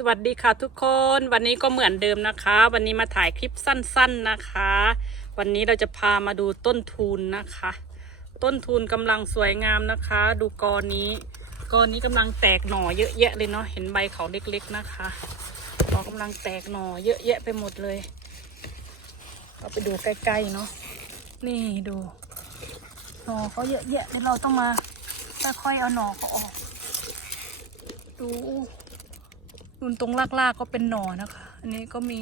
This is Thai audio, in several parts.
สวัสดีค่ะทุกคนวันนี้ก็เหมือนเดิมนะคะ วันนี้มาถ่ายคลิปสั้น ๆนะคะ วันนี้เราจะพามาดูต้นทุนนะคะ ต้นทุนกำลังสวยงามนะคะ ดูกอนี้กอนี้กำลังแตกหน่อเยอะแยะเลยเนาะเห็นใบเขาเล็กๆนะคะกอกำลังแตกหน่อเยอะแยะไปหมดเลยเราไปดูใกล้ๆเนาะนี่ดูหน่อเขาเยอะแยะเดี๋ยวเราต้องมาค่อยๆเอาหน่อเขาออก ดู นุ่นตรงลากๆก็เป็นหน่อนะคะ อันนี้ก็มี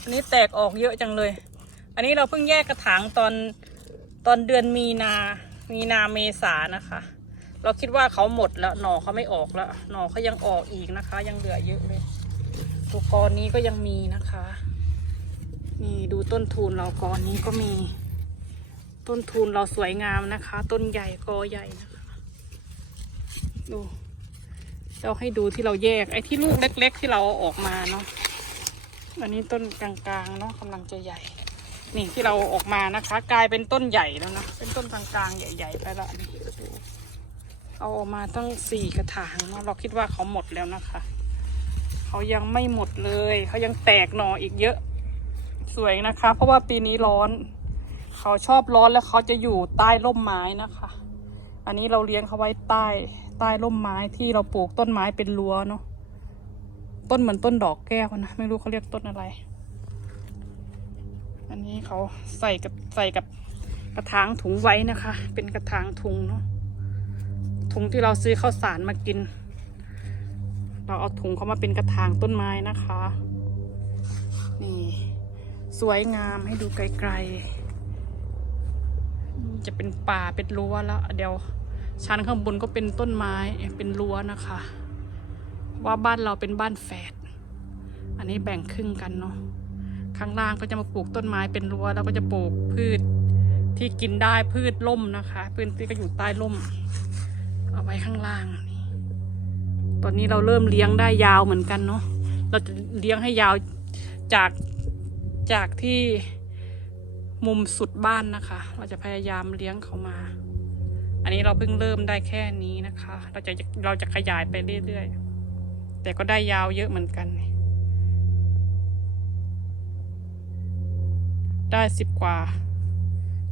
อันนี้แตกออกเยอะจังเลย อันนี้เราเพิ่งแยกกระถางตอนตอนเดือนมีนา มีนาเมษานะคะ เราคิดว่าเขาหมดแล้วหน่อเขาไม่ออกแล้วหน่อเขายังออกอีกนะคะ ยังเหลือเยอะเลยตัวกอนนี้ก็ยังมีนะคะนี่ดูต้นทุนเรากอนนี้ก็มี ต้นทุนเราสวยงามนะคะ ต้นใหญ่กอใหญ่นะคะดู เราให้ดูที่เราแยก ไอ้ที่ลูกเล็ก ๆ ที่เราเอาออกมาเนาะอันนี้ต้นกลางๆเนาะกำลังจะใหญ่ นี่ที่เราออกมานะคะ กลายเป็นต้นใหญ่แล้วนะเป็นต้นกลางๆใหญ่ๆไปละนี่เอาออกมาตั้งสี่กระถางเนาะเราคิดว่าเขาหมดแล้วนะคะเขายังไม่หมดเลยเขายังแตกหน่ออีกเยอะสวยนะคะ เพราะว่าปีนี้ร้อน เขาชอบร้อนแล้วเขาจะอยู่ใต้ร่มไม้นะคะ อันนี้เราเลี้ยงเขาไว้ใต้ ใต้ร่มไม้ที่เราปลูกต้นไม้เป็นรั้วเนาะต้นเหมือนต้นดอกแก้วนะ ไม่รู้เขาเรียกต้นอะไร อันนี้เขาใส่กับใส่กับกระถางถุงไว้นะคะ เป็นกระถางถุงเนาะถุงที่เราซื้อข้าวสารมากิน เราเอาถุงเขามาเป็นกระถางต้นไม้นะคะ นี่ สวยงามให้ดูไกลๆจะเป็นป่าเป็นรั้วแล้ว เดี๋ยว ชั้นข้างบนก็เป็นต้นไม้เป็นรั้วนะคะ ว่าบ้านเราเป็นบ้านแฝดอันนี้แบ่งครึ่งกันเนาะข้างล่างก็จะมาปลูกต้นไม้เป็นรั้วแล้วก็จะปลูกพืชที่กินได้พืชล่มนะคะพืชที่ก็อยู่ใต้ร่ม เอาไว้ข้างล่าง ตอนนี้เราเริ่มเลี้ยงได้ยาวเหมือนกันเนาะเราจะเลี้ยงให้ยาวจากจากที่มุมสุดบ้านนะคะ เราจะพยายามเลี้ยงเขามา อันนี้เราเพิ่งเริ่มได้แค่นี้นะคะ เราจะเราจะขยายไปเรื่อยๆ แต่ก็ได้ยาวเยอะเหมือนกัน ได้สิบกว่า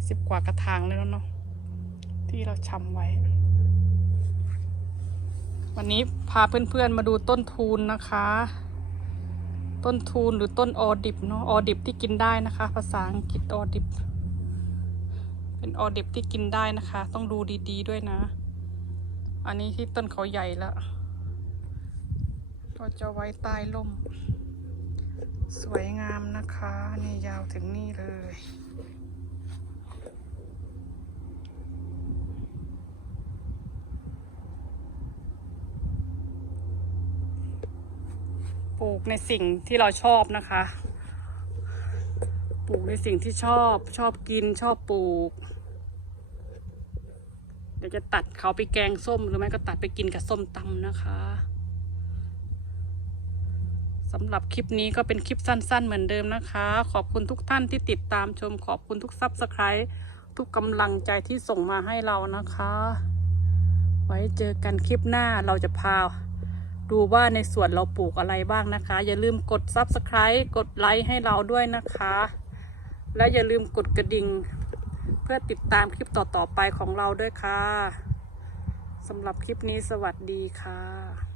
สิบกว่ากระถางเลยแล้วเนาะที่เราชำไว้ วันนี้พาเพื่อนๆมาดูต้นทูนนะคะ ต้นทูนหรือต้นออดิบเนาะออดิบที่กินได้นะคะ ภาษาอังกฤษออดิบ เป็นออดิบที่กินได้นะคะ ต้องดูดีๆด้วยนะ อันนี้ที่ต้นเขาใหญ่แล้วเราจะไว้ใต้ร่ม สวยงามนะคะนี่ยาวถึงนี่เลยปลูกในสิ่งที่เราชอบนะคะ ลูกในสิ่งที่ชอบชอบกินชอบปลูก เดี๋ยวจะตัดเขาไปแกงส้มหรือไม่ก็ตัดไปกินกับส้มตำนะคะสำหรับคลิปนี้ก็เป็นคลิปสั้น ๆ เหมือนเดิมนะคะ ขอบคุณทุกท่านที่ติดตามชมขอบคุณทุกซับสไคร b ์ทุกกำลังใจที่ส่งมาให้เรานะคะ ไว้เจอกันคลิปหน้าเราจะพาดูว่าในสวนเราปลูกอะไรบ้างนะคะ อย่าลืมกด Subscribe กดไลค์ให้เราด้วยนะคะ และอย่าลืมกดกระดิ่ง เพื่อติดตามคลิปต่อๆไปของเราด้วยค่ะสำหรับคลิปนี้สวัสดีค่ะ